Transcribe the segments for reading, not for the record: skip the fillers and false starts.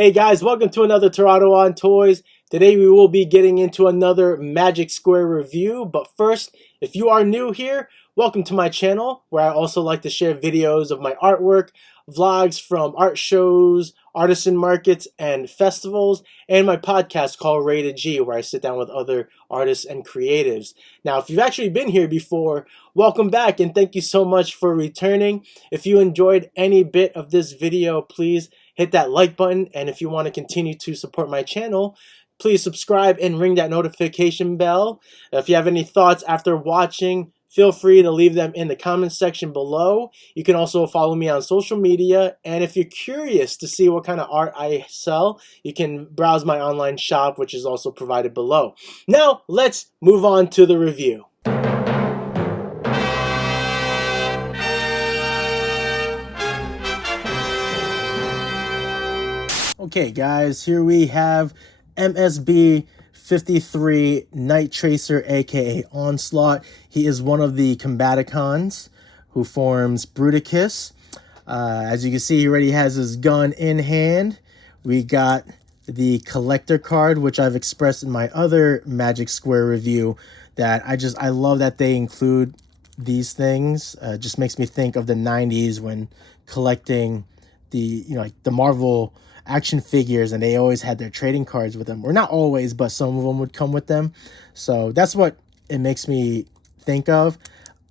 Hey guys, welcome to another Toronto on Toys. Today we will be getting into another Magic Square review, but first, if you are new here, welcome to my channel where I also like to share videos of my artwork, vlogs from art shows, artisan markets, and festivals, and my podcast called Rated G where I sit down with other artists and creatives. Now, if you've actually been here before, welcome back and thank you so much for returning. If you enjoyed any bit of this video, please hit that like button, and if you want to continue to support my channel, please subscribe and ring that notification bell. If you have any thoughts after watching, feel free to leave them in the comments section below. You can also follow me on social media, and if you're curious to see what kind of art I sell, you can browse my online shop, which is also provided below. Now, let's move on to the review. Okay guys, here we have MS-53 Night Tracer, aka Onslaught. He is one of the Combaticons who forms Bruticus. As you can see, he already has his gun in hand. We got the collector card, which I've expressed in my other Magic Square review, that I love that they include these things. Just makes me think of the 90s when collecting the like the Marvel action figures, and they always had their trading cards with them, or not always, but some of them would come with them. So that's what it makes me think of.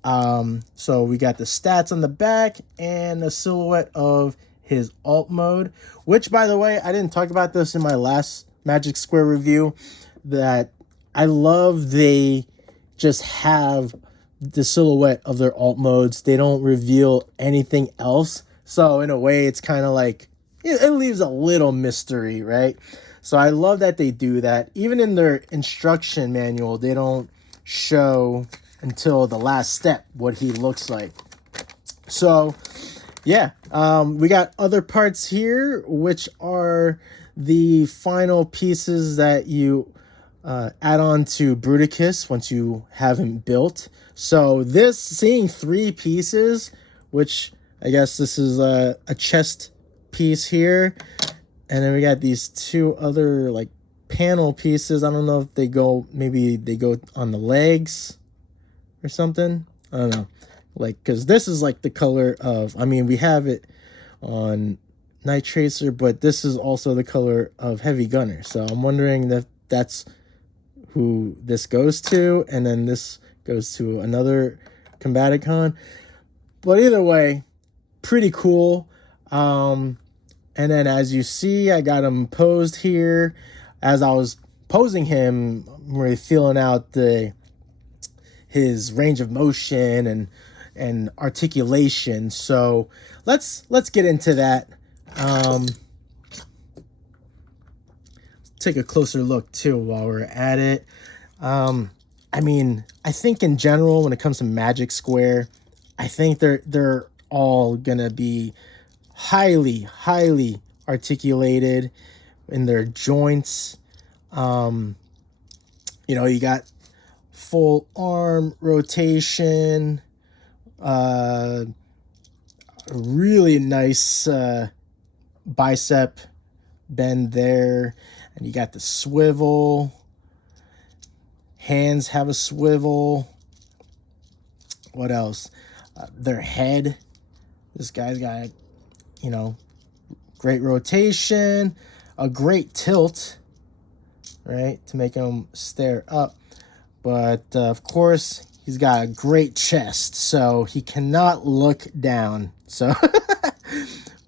So we got the stats on the back and the silhouette of his alt mode, which, by the way, I didn't talk about this in my last Magic Square review, that I love they just have the silhouette of their alt modes. They don't reveal anything else. So in a way, it's kind of like, it leaves a little mystery, right? So I love that they do that. Even in their instruction manual, they don't show until the last step what he looks like. So yeah, we got other parts here, which are the final pieces that you add on to Bruticus once you have him built. So this, seeing 3 pieces, which I guess this is a chest piece here, and then we got these 2 other like panel pieces. I don't know if they go, maybe they go on the legs or something. I don't know, like, because this is like the color of, I mean, we have it on Night Tracer, but this is also the color of Heavy Gunner. So I'm wondering if that's who this goes to, and then this goes to another Combaticon. But either way, pretty cool. And then as you see, I got him posed here. As I was posing him, I'm really feeling out his range of motion and articulation. So let's get into that. Take a closer look too while we're at it. I mean, I think in general, when it comes to Magic Square, I think they're all gonna be highly articulated in their joints. You know, you got full arm rotation, really nice bicep bend there, and you got the swivel. Hands have a swivel. What else? Their head. This guy's got, you know, great rotation, a great tilt, right, to make him stare up. But of course, he's got a great chest, so he cannot look down. So,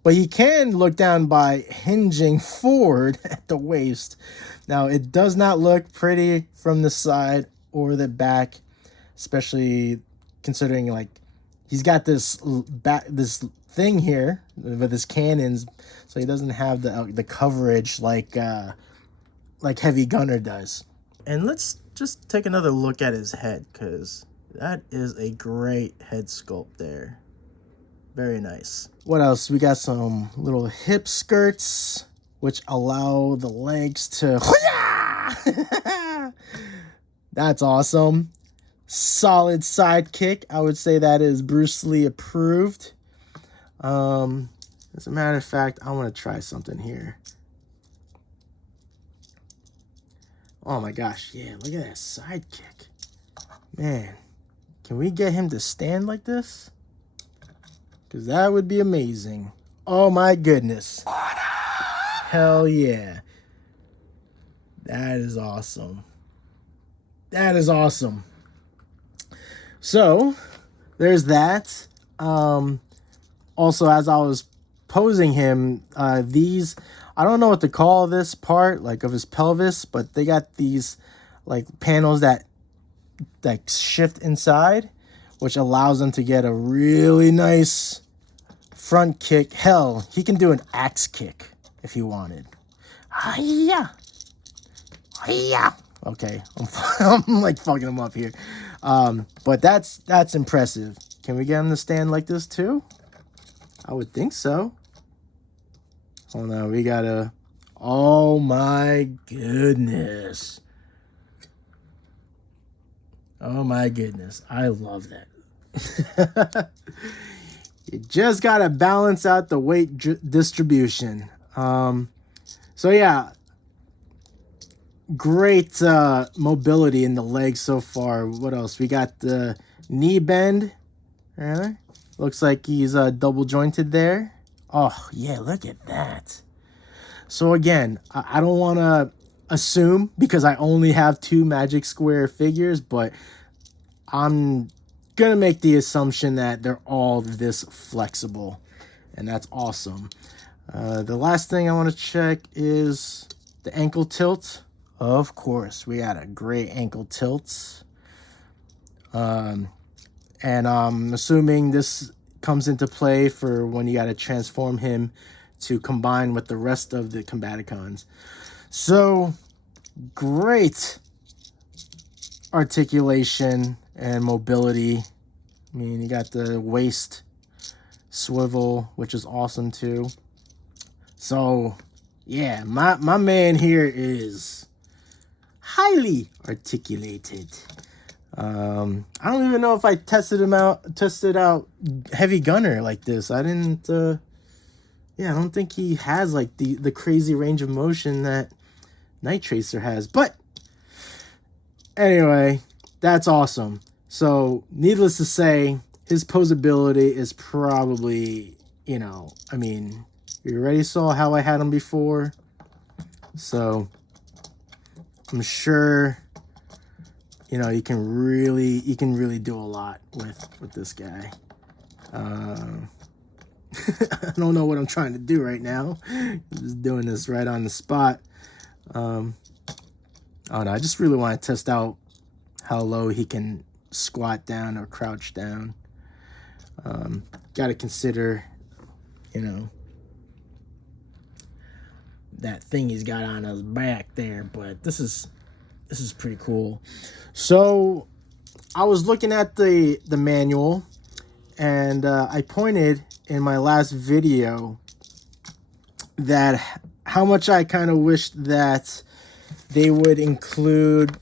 but he can look down by hinging forward at the waist. Now, it does not look pretty from the side or the back, especially considering, like, he's got this this thing here with his cannons, so he doesn't have the coverage like Heavy Gunner does. And let's just take another look at his head, because that is a great head sculpt there. Very nice. What else? We got some little hip skirts, which allow the legs to... That's awesome. Solid sidekick. I would say that is Bruce Lee approved. As a matter of fact, I want to try something here. Oh my gosh, yeah, look at that side kick. Man, can we get him to stand like this? Because that would be amazing. Oh my goodness. Hell yeah. That is awesome. That is awesome. So, there's that. Also, as I was posing him, these, I don't know what to call this part, like, of his pelvis, but they got these, like, panels that shift inside, which allows them to get a really nice front kick. Hell, he can do an axe kick if he wanted. Hi-ya! Hi-ya! Okay, I'm like fucking him up here. But that's impressive. Can we get him to stand like this too? I would think so. Oh no, we gotta... Oh my goodness. Oh my goodness. I love that. You just gotta balance out the weight distribution. So yeah, great mobility in the legs so far. What else? We got the knee bend. Looks like he's double jointed there. Oh yeah, look at that. So again, I don't want to assume because I only have 2 Magic Square figures, but I'm gonna make the assumption that they're all this flexible, and that's awesome. The last thing I want to check is the ankle tilt. Of course, we got a great ankle tilt. And I'm assuming this comes into play for when you got to transform him to combine with the rest of the Combaticons. So, great articulation and mobility. I mean, you got the waist swivel, which is awesome too. So, yeah, my man here is highly articulated. I don't even know if I tested out Heavy Gunner like this. I didn't, I don't think he has like the crazy range of motion that Night Tracer has. But anyway, that's awesome. So needless to say, his posability is probably, I mean, you already saw how I had him before. So I'm sure, you can really do a lot with this guy. I don't know what I'm trying to do right now. I'm just doing this right on the spot. I don't know. I just really want to test out how low he can squat down or crouch down. Got to consider, that thing he's got on his back there, but this is pretty cool. So I was looking at the manual, and I pointed in my last video that how much I kind of wished that they would include,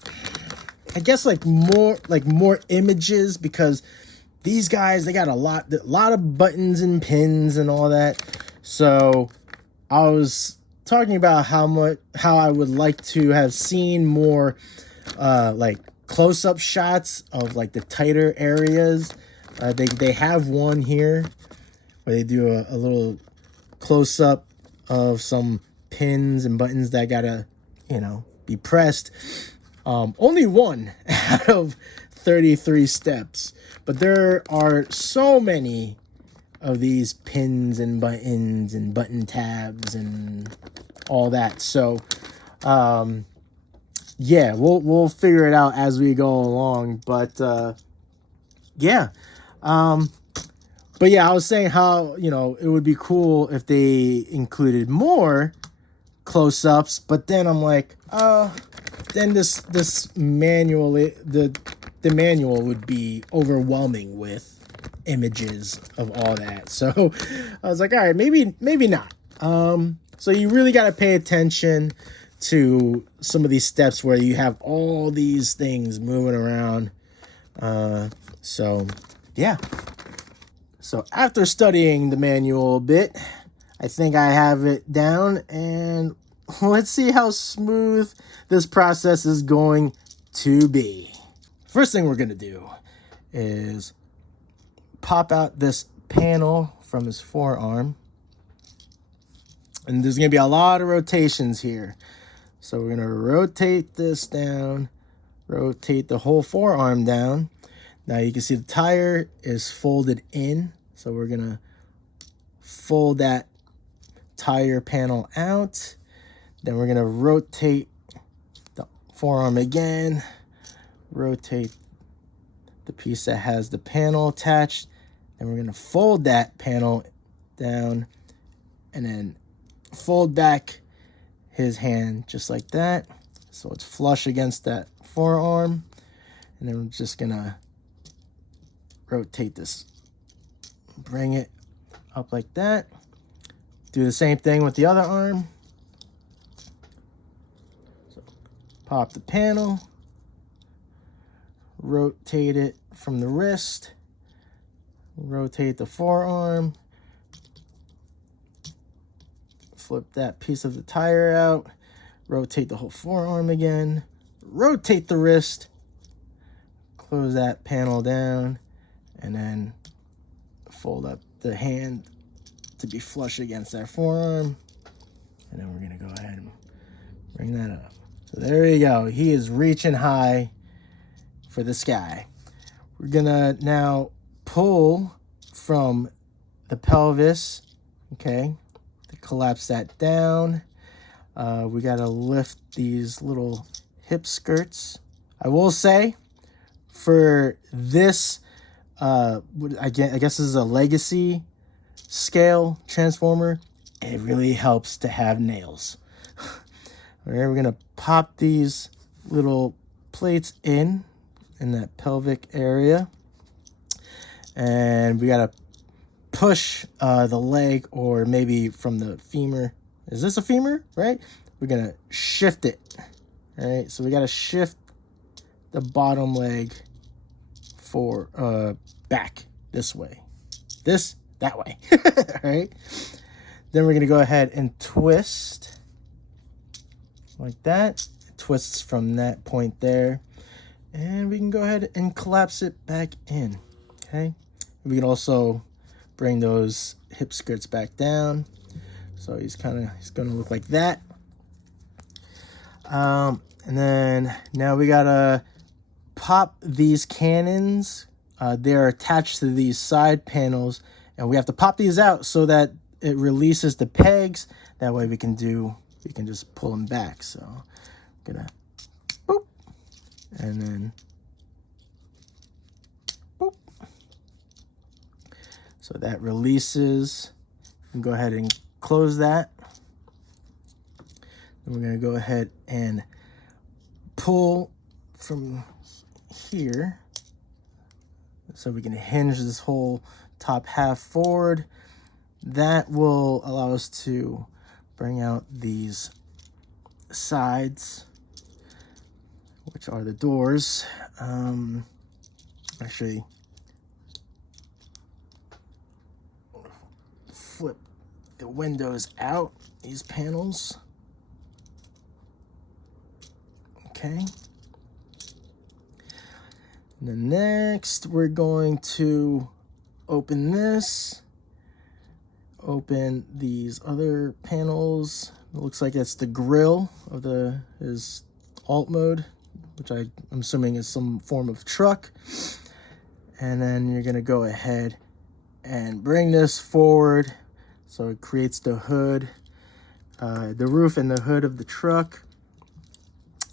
I guess, like more images, because these guys, they got a lot of buttons and pins and all that. So I was talking about how I would like to have seen more like close-up shots of like the tighter areas. They have one here where they do a little close-up of some pins and buttons that gotta be pressed. Only one out of 33 steps, but there are so many of these pins and buttons and button tabs and all that. So yeah, we'll figure it out as we go along. But yeah, but yeah, I was saying how it would be cool if they included more close-ups, but then I'm like, then this manual, the manual would be overwhelming with images of all that. So I was like, all right, maybe not. So you really got to pay attention to some of these steps where you have all these things moving around. So yeah. So after studying the manual a bit, I think I have it down, and let's see how smooth this process is going to be. First thing we're going to do is pop out this panel from his forearm. And there's going to be a lot of rotations here. So we're going to rotate this down, rotate the whole forearm down. Now you can see the tire is folded in. So we're going to fold that tire panel out. Then we're going to rotate the forearm again, rotate the piece that has the panel attached. And we're going to fold that panel down and then fold back his hand just like that. So it's flush against that forearm. And then we're just going to rotate this, bring it up like that. Do the same thing with the other arm. So pop the panel, rotate it from the wrist, rotate the forearm, flip that piece of the tire out, rotate the whole forearm again, rotate the wrist, close that panel down, and then fold up the hand to be flush against that forearm. And then we're going to go ahead and bring that up. So there you go. He is reaching high for the sky. We're going to now pull from the pelvis, okay, to collapse that down. We got to lift these little hip skirts. I will say, for this, I guess this is a legacy scale transformer, it really helps to have nails. All right, we're going to pop these little plates in that pelvic area. And we got to push the leg, or maybe from the femur. Is this a femur, right? We're going to shift it. All right, so we got to shift the bottom leg for back this way. That way. All right. Then we're going to go ahead and twist like that. It twists from that point there. And we can go ahead and collapse it back in. Okay. We can also bring those hip skirts back down. So he's going to look like that. And then now we got to pop these cannons. They're attached to these side panels. And we have to pop these out so that it releases the pegs. That way we can just pull them back. So I'm gonna boop, and then boop. So that releases. And go ahead and close that. And we're gonna go ahead and pull from here so we can hinge this whole top half forward. That will allow us to bring out these sides, which are the doors. Actually, flip the windows out, these panels. Okay. And then next, we're going to open this, open these other panels. It looks like that's the grill of his alt mode, which I'm assuming is some form of truck. And then you're gonna go ahead and bring this forward so it creates the hood, the roof and the hood of the truck.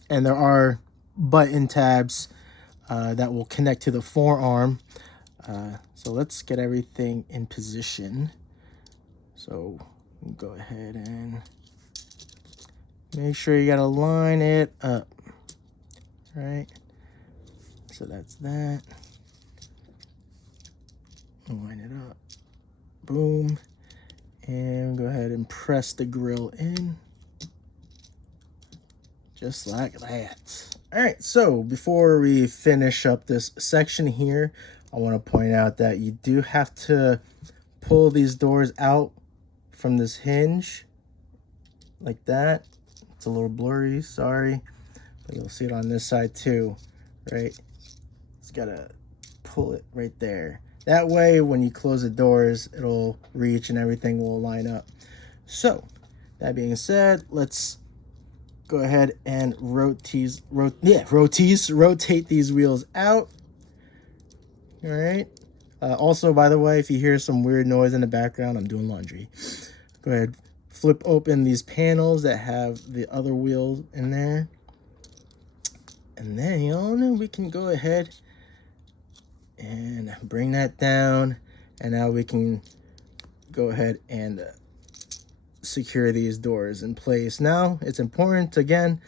And there are button tabs that will connect to the forearm. So let's get everything in position. So go ahead and make sure you gotta line it up. All right. So that's that. Line it up. Boom. And go ahead and press the grill in. Just like that. All right, so before we finish up this section here, I want to point out that you do have to pull these doors out from this hinge like that. a little blurry, sorry. But you'll see it on this side too, right? Just gotta pull it right there. That way, when you close the doors, it'll reach and everything will line up. So, that being said, let's go ahead and rotate these wheels out. All right. Also, by the way, if you hear some weird noise in the background, I'm doing laundry. Go ahead, flip open these panels that have the other wheels in there. And then we can go ahead and bring that down. And now we can go ahead and secure these doors in place. Now, it's important, again,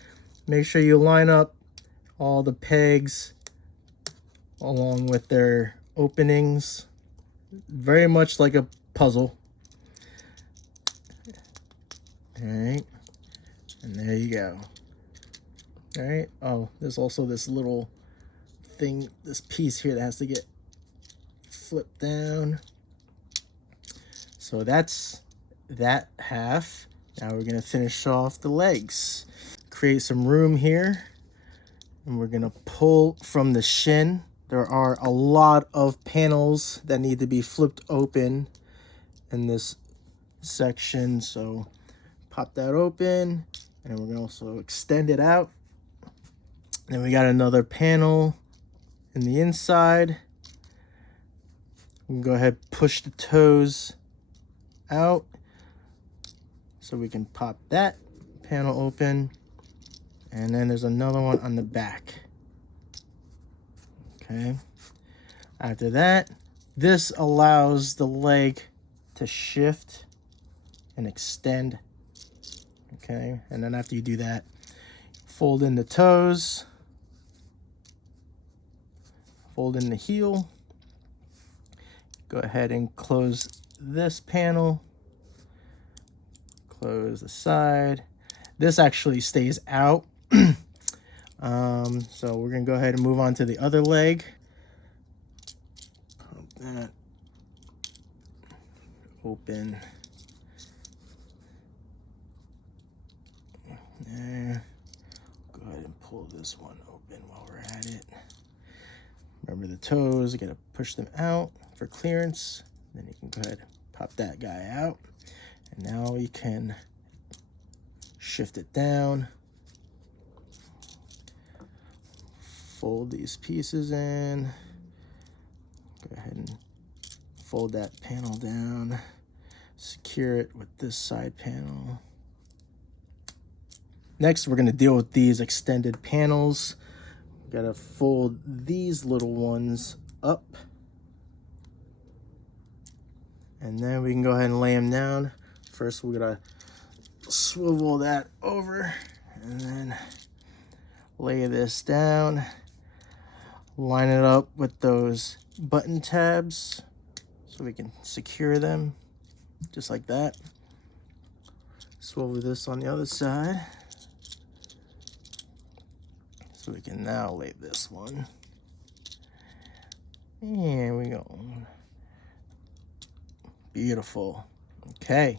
make sure you line up all the pegs along with their openings, very much like a puzzle. All right, and there you go. All right. Oh, there's also this little thing, this piece here that has to get flipped down. So that's that half. Now we're gonna finish off the legs. Create some room here, and we're gonna pull from the shin. There are a lot of panels that need to be flipped open in this section, so pop that open, and we're gonna also extend it out. Then we got another panel in the inside. We can go ahead and push the toes out so we can pop that panel open. And then there's another one on the back. Okay. After that, this allows the leg to shift and extend. Okay. And then after you do that, fold in the toes, fold in the heel. Go ahead and close this panel. Close the side. This actually stays out. So we're gonna go ahead and move on to the other leg. Pop that open. There. Go ahead and pull this one open while we're at it. Remember the toes, you gotta push them out for clearance. Then you can go ahead and pop that guy out. And now you can shift it down. Fold these pieces in. Go ahead and fold that panel down. Secure it with this side panel. Next, we're gonna deal with these extended panels. Gotta fold these little ones up. And then we can go ahead and lay them down. First, we're gonna swivel that over and then lay this down. Line it up with those button tabs so we can secure them just like that. Swivel this on the other side. So we can now lay this one. And we go. Beautiful. Okay.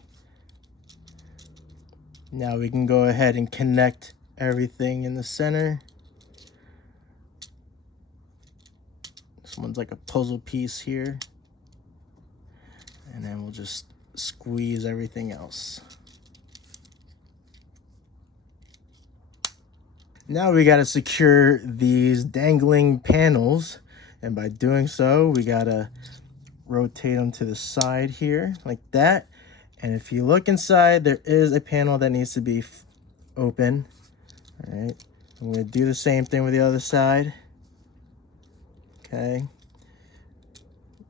Now we can go ahead and connect everything in the center. This one's like a puzzle piece here. And then we'll just squeeze everything else. Now we gotta secure these dangling panels. And by doing so, we gotta rotate them to the side here like that. And if you look inside, there is a panel that needs to be open. All right, I'm gonna do the same thing with the other side. Okay,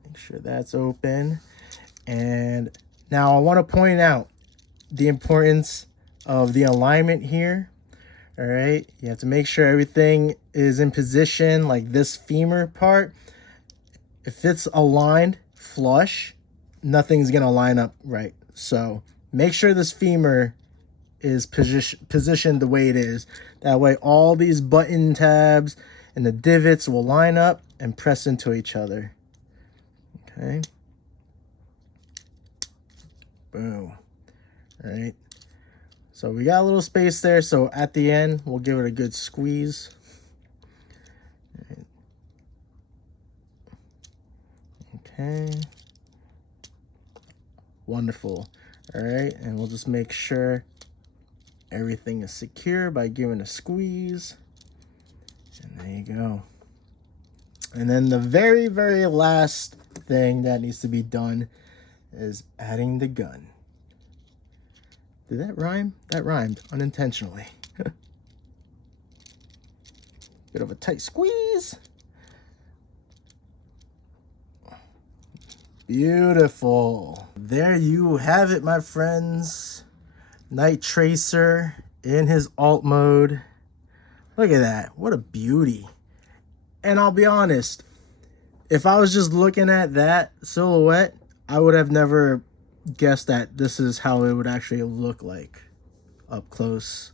make sure that's open. And now I wanna point out the importance of the alignment here. All right, you have to make sure everything is in position, like this femur part. If it's aligned flush, nothing's gonna line up right. So make sure this femur is positioned the way it is. That way all these button tabs and the divots will line up and press into each other. Okay. Boom. All right. So we got a little space there. So at the end, we'll give it a good squeeze. Okay. Wonderful. All right, and we'll just make sure everything is secure by giving a squeeze. And there you go. And then the very, very last thing that needs to be done is adding the gun. Did that rhyme? That rhymed unintentionally. Bit of a tight squeeze. Beautiful. There you have it, my friends. Night Tracer in his alt mode. Look at that. What a beauty. And I'll be honest, if I was just looking at that silhouette, I would have never guessed that this is how it would actually look like up close.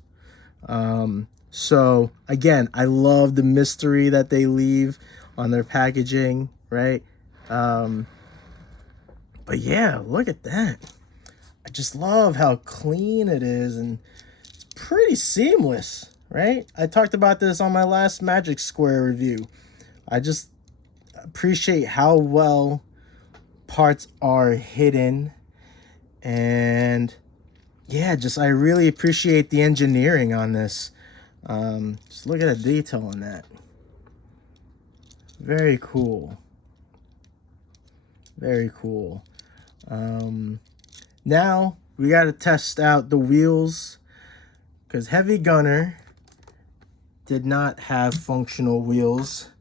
So again, I love the mystery that they leave on their packaging, right? But yeah, look at that. I just love how clean it is, and it's pretty seamless, right? I talked about this on my last Magic Square review. I just appreciate how well parts are hidden, and yeah, just I really appreciate the engineering on this. Just look at the detail on that. Very cool. Very cool. Now we got to test out the wheels, because Heavy Gunner did not have functional wheels,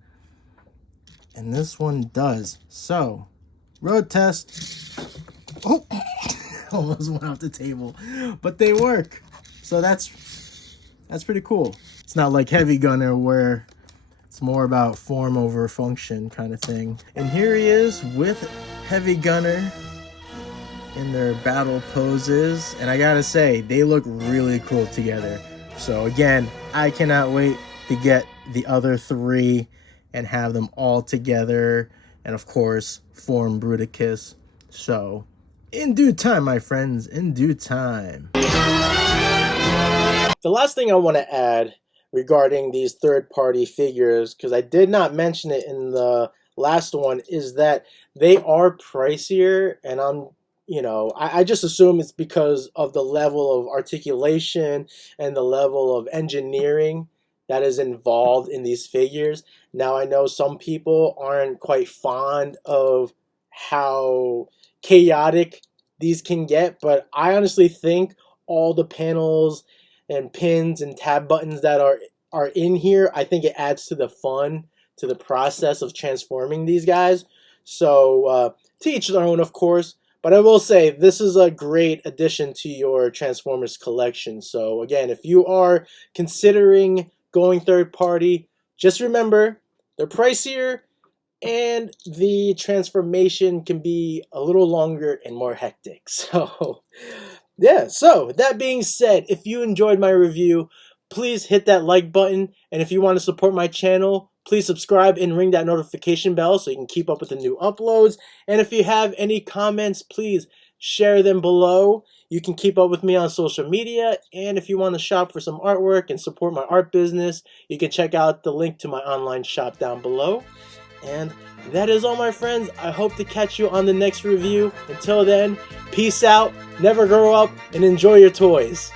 and this one does. So, road test. Oh, almost went off the table, but they work. So that's pretty cool. It's not like Heavy Gunner where it's more about form over function kind of thing. And here he is with Heavy Gunner in their battle poses, and I gotta say, they look really cool together. So again, I cannot wait to get the other three and have them all together, and of course form Bruticus. So in due time, my friends, in due time. The last thing I want to add regarding these third-party figures, because I did not mention it in the last one, is that they are pricier, and I just assume it's because of the level of articulation and the level of engineering that is involved in these figures. Now, I know some people aren't quite fond of how chaotic these can get, but I honestly think all the panels and pins and tab buttons that are in here, I think it adds to the fun, to the process of transforming these guys. So to each their own, of course. But I will say, this is a great addition to your Transformers collection. So again, if you are considering going third party, just remember, they're pricier, and the transformation can be a little longer and more hectic. So yeah, so with that being said, if you enjoyed my review, please hit that like button. And if you want to support my channel, please subscribe and ring that notification bell so you can keep up with the new uploads. And if you have any comments, please share them below. You can keep up with me on social media. And if you want to shop for some artwork and support my art business, you can check out the link to my online shop down below. And that is all, my friends. I hope to catch you on the next review. Until then, peace out, never grow up, and enjoy your toys.